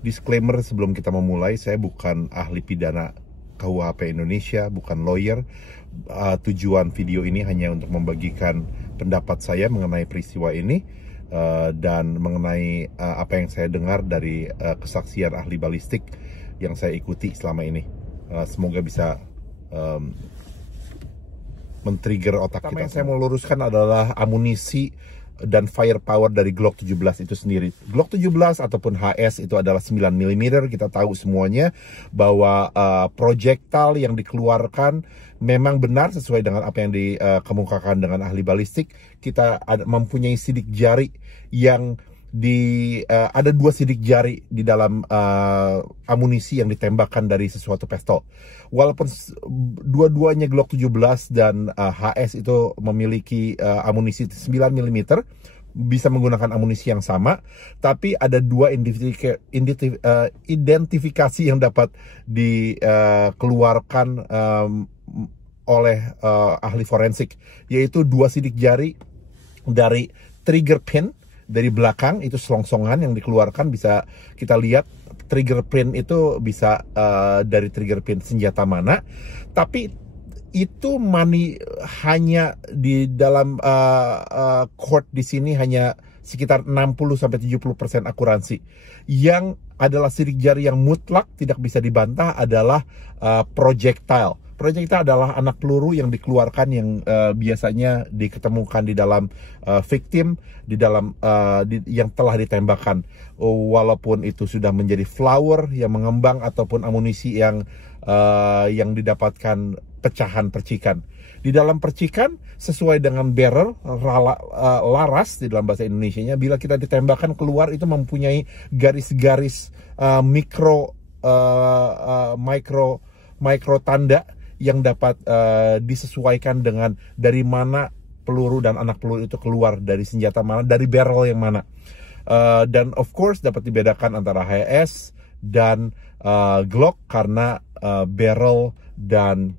Disclaimer sebelum kita memulai, saya bukan ahli pidana KUHP Indonesia, bukan lawyer. Tujuan video ini hanya untuk membagikan pendapat saya mengenai peristiwa ini dan mengenai apa yang saya dengar dari kesaksian ahli balistik yang saya ikuti selama ini. Semoga bisa men-trigger otak kita. Apa yang saya mau luruskan adalah amunisi dan firepower dari Glock 17 itu sendiri. Glock 17 ataupun HS itu adalah 9 mm. Kita tahu semuanya bahwa projectile yang dikeluarkan memang benar sesuai dengan apa yang dikemukakan dengan ahli balistik. Kita mempunyai sidik jari yang ada 2 sidik jari di dalam amunisi yang ditembakkan dari sesuatu pistol. Walaupun dua-duanya Glock 17 dan HS itu memiliki amunisi 9 mm, bisa menggunakan amunisi yang sama, tapi ada 2 identifikasi yang dapat dikeluarkan oleh ahli forensik, yaitu 2 sidik jari dari trigger pin dari belakang, itu selongsongan yang dikeluarkan. Bisa kita lihat trigger pin itu bisa dari trigger pin senjata mana, tapi itu hanya di dalam court di sini hanya sekitar 60-70% akuransi. Yang adalah sidik jari yang mutlak tidak bisa dibantah adalah projectile. Projectile adalah anak peluru yang dikeluarkan yang biasanya diketemukan di dalam victim, di dalam yang telah ditembakkan. Walaupun itu sudah menjadi flower yang mengembang ataupun amunisi yang didapatkan pecahan percikan. Di dalam percikan sesuai dengan barrel, laras di dalam bahasa Indonesianya, bila kita ditembakkan keluar itu mempunyai garis-garis mikro tanda yang dapat disesuaikan dengan dari mana peluru dan anak peluru itu keluar, dari senjata mana, dari barrel yang mana. Dan of course dapat dibedakan antara HS dan Glock karena barrel dan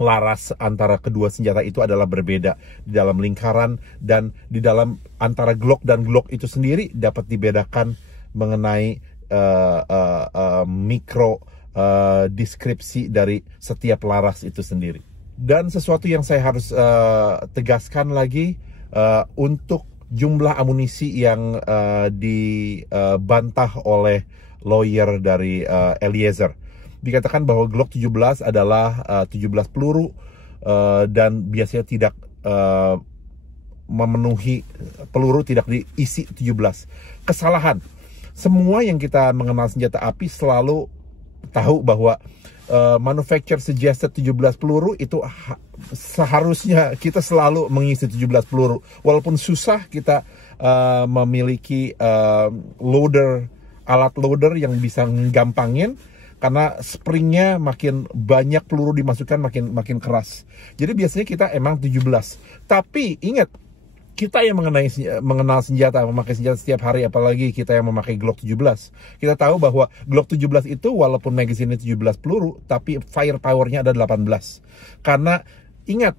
laras antara kedua senjata itu adalah berbeda di dalam lingkaran, dan di dalam antara Glock dan Glock itu sendiri dapat dibedakan mengenai deskripsi dari setiap laras itu sendiri. Dan sesuatu yang saya harus tegaskan lagi, untuk jumlah amunisi yang dibantah oleh lawyer dari Eliezer, dikatakan bahwa Glock 17 adalah 17 peluru dan biasanya tidak memenuhi peluru, tidak diisi 17. Kesalahan. Semua yang kita mengenal senjata api selalu tahu bahwa manufacturer suggested 17 peluru itu seharusnya kita selalu mengisi 17 peluru. Walaupun susah, kita memiliki alat loader yang bisa gampangin, karena springnya makin banyak peluru dimasukkan makin keras. Jadi biasanya kita emang 17. Tapi ingat, kita yang mengenal senjata, memakai senjata setiap hari, apalagi kita yang memakai Glock 17. Kita tahu bahwa Glock 17 itu walaupun magazine 17 peluru, tapi firepower-nya ada 18. Karena ingat,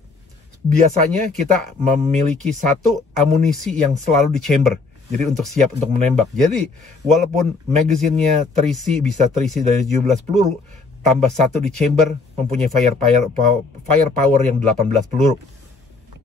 biasanya kita memiliki 1 amunisi yang selalu di chamber. Jadi untuk siap untuk menembak. Jadi walaupun magazine-nya bisa terisi dari 17 peluru, tambah 1 di chamber, mempunyai firepower yang 18 peluru.